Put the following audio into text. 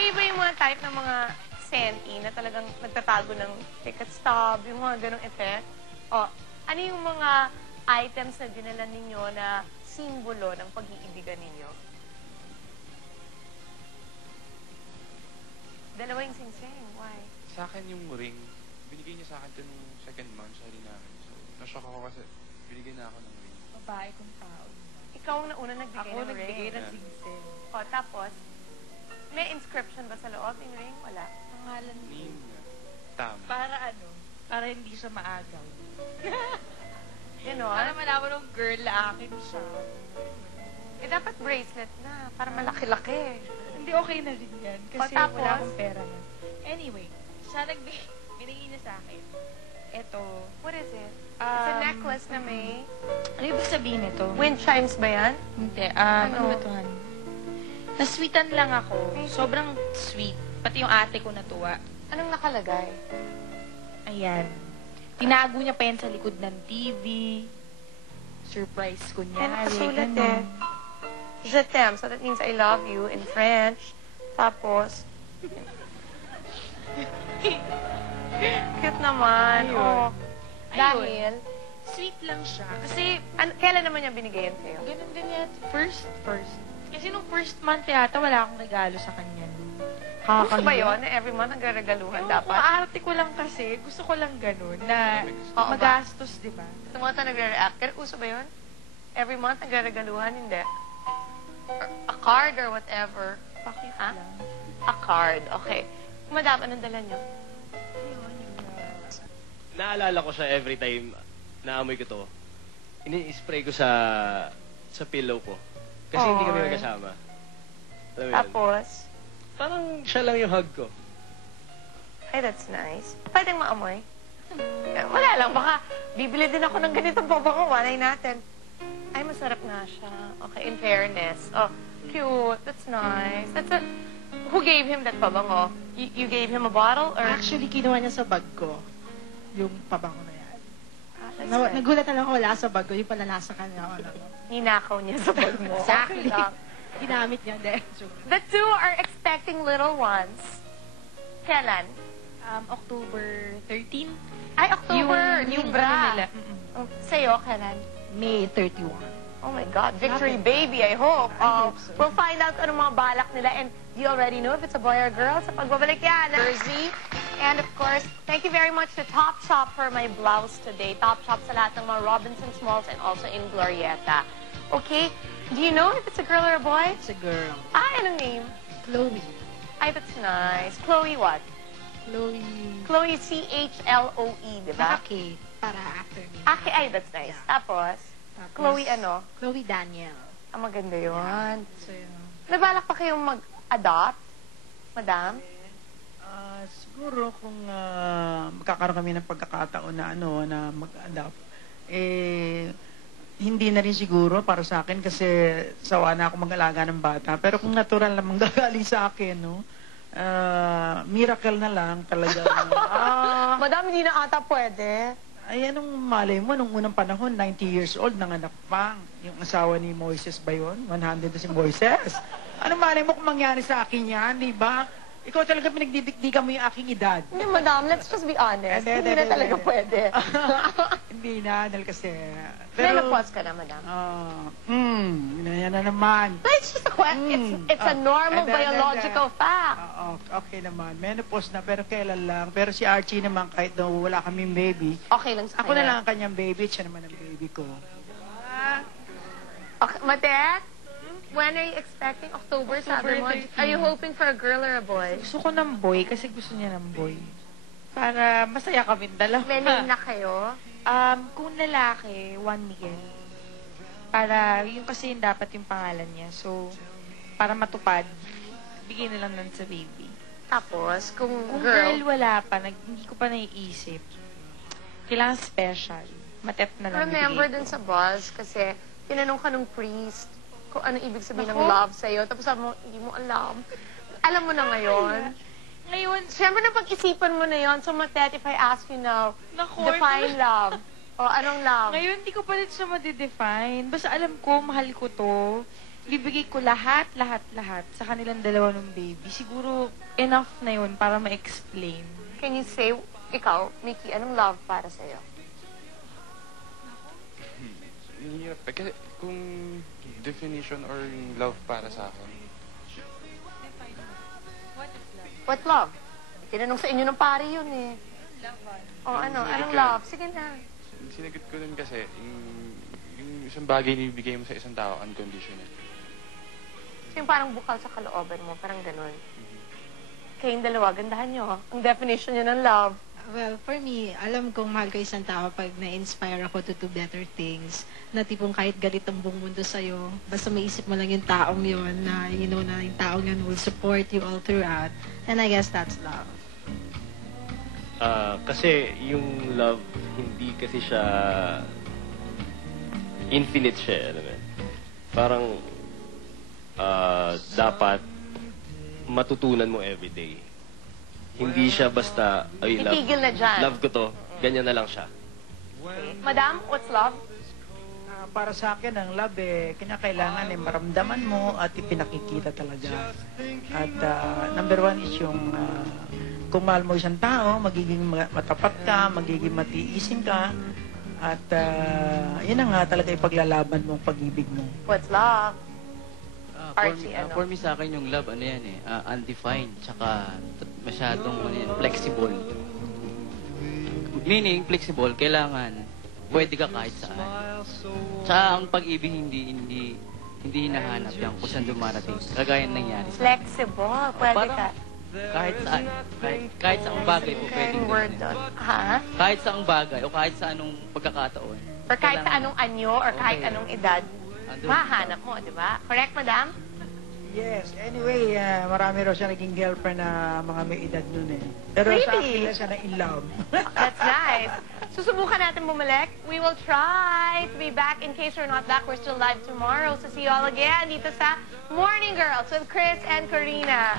Kayo ba yung mga type ng mga senti na talagang nagtatago ng ticket stub, yung mga ganong effect? O, ano yung mga items na dinala ninyo na simbolo ng pag-iibigan ninyo? Dalawa yung singsing. Why? Sa akin yung ring, binigay niya sa akin ito nung second month, sorry na akin. So, nashock ako kasi binigay na ako ng ring. Babae kong tao. Ikaw ang nauna nagbigay Ako ng ring. nagbigay ng singsing. O, tapos, may inscription ba sa loob yung ring? Wala. Pangalan ko. Nina. Tama. Para ano? Para hindi siya maagaw. Ganon? Para malaman ng girl na akin siya. Eh, dapat bracelet na. Para malaki-laki. Hindi okay na rin yan. Kasi tapos? wala akong pera na. Anyway, siya binigay niya sa akin. Ito. What is it? It's a necklace na may... Ano ibig sabihin ito? Wind chimes ba yan? Hindi. Ano? Ano ba ito, Han? Nasweetan lang ako. Sobrang sweet. Pati yung ate ko natuwa. Anong nakalagay? Ayan. Tinago niya pa yan sa likod ng TV. Surprise ko niya. Eh, nakasulat eh. Je t'aime. So that means I love you in French. Tapos... Cute naman. Ayun. Oh. Ayun. Dahil... Sweet lang siya. Kasi, kailan naman niya binigay yan sa'yo? ganun din yan. First. Kasi nung first month yata, wala akong regalo sa kanya. Gusto ba yun? Na every month nagregaluhan Ewan ko, dapat? arte ko lang kasi. Gusto ko lang ganun. Na Oo ba? magastos, di ba? Sa mga ito nagre-react. Pero uso ba yun? Every month nagregaluhan? Hindi. Or a card or whatever. Pakit Ha? lang. A card. Okay. Madam, anong dala niyo? Naalala ko siya every time naamoy ko to. Ini-spray ko sa pillow ko. Kasi hindi kami Oy. magkasama. Alam mo yun? Tapos, Parang siya lang yung hug ko. ay, that's nice. Pwedeng maamoy? Wala lang, baka bibili din ako ng ganitong pabango. Walay natin. Ay, masarap nga siya. Okay, in fairness. Oh, cute. That's nice. Who gave him that pabango? You gave him a bottle? Or? Actually, kinuha niya sa bag ko. Yung pabango na yan. That's nice. Nagulat na lang ako wala sa bag ko. Yung pala nasa kanya. Ninakaw niya sa bag mo. Exactly. Okay lang. Ginamit niya din. The two are expecting little ones. Kailan? October 13. Ay, October. Yung Libra. ano nila. Oh, sa'yo, kailan? May 31. Oh my God. Victory baby, I hope. I hope so. We'll find out anong mga balak nila. And you already know if it's a boy or girl. Sa pagbabalik yan. Jersey. And of course, thank you very much to Topshop for my blouse today. Topshop sa lahat ng mga Robinson Smalls and also in Glorieta. Okay? Do you know if it's a girl or a boy? It's a girl. Ah, anong name? Chloe. Ay, that's nice. Chloe what? Chloe. Chloe C-H-L-O-E, di ba? Naka-K. Para after me. Aki, ay, that's nice. Yeah. Tapos, Tapos, Chloe ano? Chloe Daniel. Ah, maganda yun. So, yun. May balak pa kayong mag-adopt, madam? Siguro kung magkakaroon kami ng pagkakataon na na mag-adapt, hindi na rin siguro para sa akin kasi sawa na ako mag-alaga ng bata. Pero kung natural na manggagaling sa akin, miracle na lang talaga. Madam, hindi na ata pwede. Ay, anong malay mo, nung unang panahon, 90 years old, nanganak pa. Yung asawa ni Moises ba yun? 100 na si Moises. Anong malay mo kung mangyari sa akin yan, di ba? Ikaw talaga pinagdidikdikan mo yung aking edad. Hindi, madam, let's just be honest. Hindi na talaga pwede. Hindi na, dahil kasi... Menopause ka na, madam. Yan na naman. But it's just a question. It's a normal biological fact. Okay naman. Menopause na, pero kailan lang. Pero si Archie naman, kahit daw wala kaming baby, Okay lang sa ako na lang kanya. ang kanyang baby, siya naman ang baby ko. Okay, Matet, when are you expecting? October, sabi mo. October 13. Are you hoping for a girl or a boy? Gusto ko ng boy kasi gusto niya ng boy. Para masaya kami dalawa. May name na kayo? Kung lalaki, Juan Miguel. Para, yung kasi yung dapat yung pangalan niya. So, para matupad, bigyan na lang nun sa baby. Tapos, kung Kung girl, girl, wala pa. Hindi ko pa naiisip. Kailangan special. Matet na lang remember bigay ko. dun sa bus, kasi tinanong ka nung priest kung ano ibig sabihin ng Naku. love sa'yo. Tapos sabi mo, hindi mo alam. Alam mo na ngayon. Ngayon, Siyempre, napag-isipan mo na yon. So, Matet, if I ask you now, naku, define love. O, anong love? Ngayon, hindi ko pa rin siya ma-define. Basta alam ko, mahal ko to. bibigay ko lahat sa kanilang dalawa ng baby. Siguro, enough na yun para ma-explain. Can you say, ikaw, Mickey, anong love para sa'yo? Hirap. Kasi kung definition or yung love para sa akin, What love? Tinanong sa inyo ng pare yun eh. Oh, ano? Anong love? Sige na. sinagot ko nun kasi, yung isang bagay na ibigay mo sa isang tao, unconditional. So yung parang bukal sa kalooban mo, parang ganun. Kayong dalawa, gandahan nyo. Ang definition nyo ng love. Well, for me, alam kong mahal ko isang tao pag na-inspire ako to do better things. Na tipong kahit galit ang buong mundo sa'yo, basta maisip mo lang yung taong yun na, you know, na yung taong yun will support you all throughout. And I guess that's love. Kasi yung love, hindi kasi siya infinite siya. Alam mo? Parang dapat matutunan mo everyday. Hindi siya basta, ay, love, Itigil na dyan. love ko to, ganyan na lang siya. Okay. Madam, what's love? Para sa akin, ang love kinakailangan maramdaman mo at ipinakikita talaga. At number one is yung kung mahal mo isang tao, magiging matapat ka, magiging matiisin ka, at yun na nga talaga ipaglalaban mo ang pag-ibig mo. What's love? Archie, for me sa akin yung love, ano yan undefined, tsaka masyadong flexible. Meaning, flexible, kailangan pwede ka kahit saan. Tsaka ang pag-ibig hindi hinahanap yan kung saan dumarating. Kagaya ng nangyari sa Flexible. Pwede parang ka. kahit saan. Kahit saang bagay po pwedeng Caring word gawin. doon. Ha? Kahit saang bagay o kahit sa anong pagkakataon. Or kahit sa Kailangan- anong anyo or kahit Okay. anong edad, Andun. mahanap mo, di ba? Correct, madam? Yes, anyway, marami raw siya naging girlfriend na mga may edad nun eh. Pero sa Really? akin, siya na in love. That's nice. Susubukan natin bumalik. We will try to be back. In case we're not back, we're still live tomorrow. So see you all again dito sa Morning Girls with Chris and Karina.